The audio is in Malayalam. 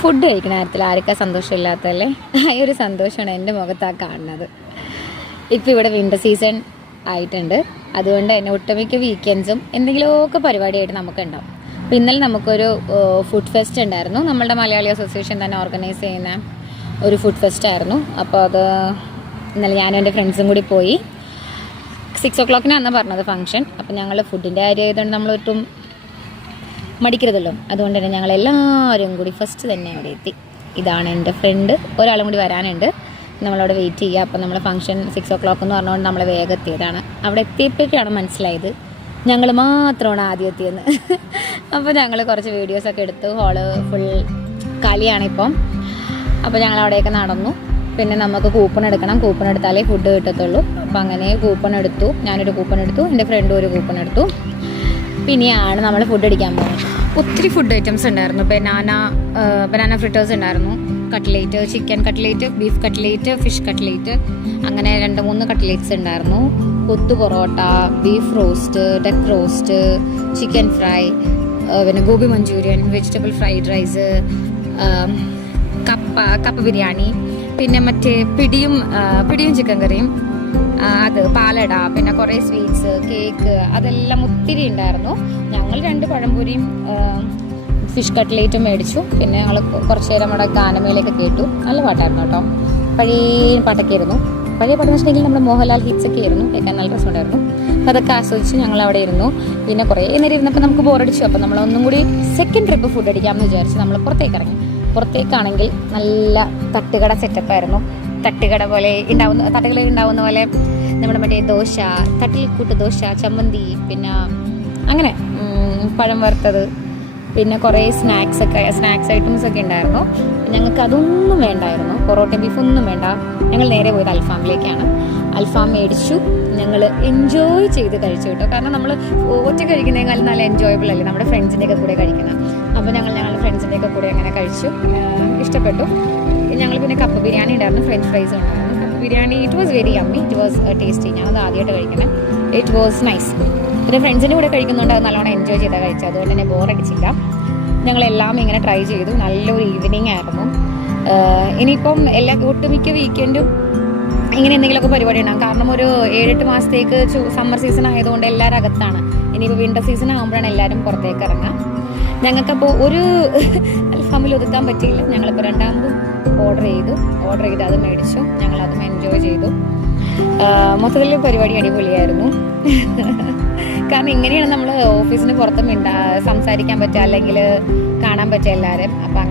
ഫുഡ് കഴിക്കുന്ന കാര്യത്തിൽ ആർക്കാ സന്തോഷമില്ലാത്തല്ലേ? ഈ ഒരു സന്തോഷമാണ് എൻ്റെ മുഖത്താണ് കാണുന്നത്. ഇപ്പോൾ ഇവിടെ വിൻ്റർ സീസൺ ആയിട്ടുണ്ട്. അതുകൊണ്ട് തന്നെ ഒട്ടുമിക്ക വീക്കെൻഡ്സും എന്തെങ്കിലുമൊക്കെ പരിപാടിയായിട്ട് നമുക്കുണ്ടാവും. അപ്പോൾ ഇന്നലെ നമുക്കൊരു ഫുഡ് ഫെസ്റ്റ് ഉണ്ടായിരുന്നു. നമ്മളുടെ മലയാളി അസോസിയേഷൻ തന്നെ ഓർഗനൈസ് ചെയ്യുന്ന ഒരു ഫുഡ് ഫെസ്റ്റ് ആയിരുന്നു. അപ്പോൾ അത് ഇന്നലെ ഞാനും എൻ്റെ ഫ്രണ്ട്സും കൂടി പോയി. 6 o'clockനാണ് പറഞ്ഞത് ഫംഗ്ഷൻ. അപ്പോൾ ഞങ്ങൾ ഫുഡിൻ്റെ കാര്യം ആയതുകൊണ്ട് നമ്മളൊട്ടും മടിക്കരുതല്ലോ. അതുകൊണ്ട് തന്നെ ഞങ്ങളെല്ലാവരും കൂടി ഫസ്റ്റ് തന്നെ അവിടെ എത്തി. ഇതാണ് എൻ്റെ ഫ്രണ്ട്, ഒരാളും കൂടി വരാനുണ്ട്. നമ്മളവിടെ വെയിറ്റ് ചെയ്യുക. അപ്പോൾ നമ്മൾ ഫംഗ്ഷൻ 6 o'clock എന്ന് പറഞ്ഞുകൊണ്ട് നമ്മൾ വേഗം എത്തിയതാണ്. അവിടെ എത്തിയപ്പോഴാണ് മനസ്സിലായത് ഞങ്ങൾ മാത്രമാണ് ആദ്യം എത്തിയെന്ന്. അപ്പോൾ ഞങ്ങൾ കുറച്ച് വീഡിയോസൊക്കെ എടുത്തു. ഹാള് ഫുൾ കാലിയാണിപ്പം. അപ്പോൾ ഞങ്ങൾ അവിടെയൊക്കെ നടന്നു. പിന്നെ നമുക്ക് കൂപ്പൺ എടുക്കണം. കൂപ്പൺ എടുത്താലേ ഫുഡ് കിട്ടത്തുള്ളൂ. അപ്പോൾ അങ്ങനെ കൂപ്പൺ എടുത്തു. ഞാനൊരു കൂപ്പൺ എടുത്തു, എൻ്റെ ഫ്രണ്ടും ഒരു കൂപ്പൺ എടുത്തു. പിന്നെയാണ് നമ്മൾ ഫുഡ് അടിക്കാൻ പോകുന്നത്. ഒത്തിരി ഫുഡ് ഐറ്റംസ് ഉണ്ടായിരുന്നു. ബനാന ഫ്രിറ്റേഴ്സ് ഉണ്ടായിരുന്നു, cutlet, chicken cutlet, beef cutlet, fish cutlet, അങ്ങനെ 2-3 കട്ട്ലേറ്റ്സ് ഉണ്ടായിരുന്നു. Kothu parotta, beef roast, duck roast, chicken fry, പിന്നെ gobi manchurian, vegetable fried rice, kappa biryani, പിന്നെ മറ്റേ പിടിയും ചിക്കൻ കറിയും, അത് പാലട, പിന്നെ കുറേ സ്വീറ്റ്സ്, കേക്ക്, അതെല്ലാം ഒത്തിരി ഉണ്ടായിരുന്നു. ഞങ്ങൾ 2 പഴംപൊരിയും ഫിഷ് കട്ട്ലേറ്റും മേടിച്ചു. പിന്നെ ഞങ്ങൾ കുറച്ച് നേരം അവിടെ ഗാനമേളയൊക്കെ കേട്ടു. നല്ല പാട്ടായിരുന്നു കേട്ടോ. പഴയ പാട്ടൊക്കെ ആയിരുന്നു. പഴയ പാട്ടെന്ന് വെച്ചിട്ടുണ്ടെങ്കിൽ നമ്മുടെ മോഹൻലാൽ ഹിറ്റ്സൊക്കെ ആയിരുന്നു. കേൾക്കാൻ നല്ല രസമുണ്ടായിരുന്നു. അപ്പോൾ അതൊക്കെ ആസ്വദിച്ച് ഞങ്ങൾ അവിടെ ഇരുന്നു. പിന്നെ കുറേ നേരം ഇരുന്നപ്പോൾ നമുക്ക് ബോറടിച്ചു. അപ്പോൾ നമ്മളൊന്നും കൂടി സെക്കൻഡ് ട്രിപ്പ് ഫുഡ് അടിക്കാമെന്ന് വിചാരിച്ച് നമ്മൾ പുറത്തേക്ക് ഇറങ്ങി. പുറത്തേക്കാണെങ്കിൽ നല്ല തട്ടുകട സെറ്റപ്പായിരുന്നു. തട്ടുകട പോലെ തട്ടുകളിൽ ഉണ്ടാവുന്ന പോലെ നമ്മുടെ മറ്റേ ദോശ, തട്ടിൽക്കൂട്ട് ദോശ, ചമ്മന്തി, പിന്നെ അങ്ങനെ പഴം വറുത്തത്, പിന്നെ കുറേ സ്നാക്സ് ഐറ്റംസ് ഒക്കെ ഉണ്ടായിരുന്നു. ഞങ്ങൾക്ക് അതൊന്നും വേണ്ടായിരുന്നു. പൊറോട്ട ബീഫൊന്നും വേണ്ട. ഞങ്ങൾ നേരെ പോയത് അൽഫാമിലേക്കാണ്. അൽഫാം മേടിച്ചു. ഞങ്ങൾ എൻജോയ് ചെയ്ത് കഴിച്ചു കേട്ടോ. കാരണം നമ്മൾ ഒറ്റ കഴിക്കുന്നതിനേക്കാൾ നല്ല എൻജോയബിൾ അല്ലേ നമ്മുടെ ഫ്രണ്ട്സിൻ്റെയൊക്കെ കൂടെ കഴിക്കണം. അപ്പോൾ ഞങ്ങളുടെ ഫ്രണ്ട്സിൻ്റെയൊക്കെ കൂടെ അങ്ങനെ കഴിച്ചു. ഇഷ്ടപ്പെട്ടു. ഞങ്ങൾ പിന്നെ കപ്പ ബിരിയാണി ഉണ്ടായിരുന്നു, ഫ്രഞ്ച് ഫ്രൈസ് ഉണ്ടായിരുന്നു. കപ്പ biryani it was very yummy, it was tasty. ഞാനത് ആദ്യമായിട്ട് കഴിക്കണം. It was nice. പിന്നെ ഫ്രണ്ട്സിൻ്റെ കൂടെ കഴിക്കുന്നുണ്ട്, അത് നല്ലോണം എൻജോയ് ചെയ്താൽ കഴിച്ചു. അതുകൊണ്ട് തന്നെ ബോറടിച്ചില്ല. ഞങ്ങളെല്ലാം ഇങ്ങനെ ട്രൈ ചെയ്തു. നല്ലൊരു ഈവനിങ് ആയിരുന്നു. ഇനിയിപ്പം ഒട്ടുമിക്ക വീക്കെൻഡും ഇങ്ങനെ എന്തെങ്കിലുമൊക്കെ പരിപാടി ഉണ്ടാകും. കാരണം ഒരു 7-8 മാസത്തേക്ക് സമ്മർ സീസൺ ആയതുകൊണ്ട് എല്ലാവരും അകത്താണ്. ഇനിയിപ്പോൾ വിൻ്റർ സീസൺ ആകുമ്പോഴാണ് എല്ലാവരും പുറത്തേക്ക് ഇറങ്ങുക. ഞങ്ങൾക്കപ്പോൾ ഒരു അൽഫാമിൽ ഒതുക്കാൻ പറ്റിയില്ല. ഞങ്ങളിപ്പോൾ രണ്ടാമതും ഓർഡർ ചെയ്ത് അത് മേടിച്ചു. ഞങ്ങളതും എൻജോയ് ചെയ്തു. മൊത്തത്തിൽ പരിപാടി അടിപൊളിയായിരുന്നു. കാരണം ഇങ്ങനെയാണ് നമ്മൾ ഓഫീസിന് പുറത്തും സംസാരിക്കാൻ പറ്റുക, അല്ലെങ്കിൽ കാണാൻ പറ്റുക എല്ലാവരും. അപ്പം അങ്ങനെ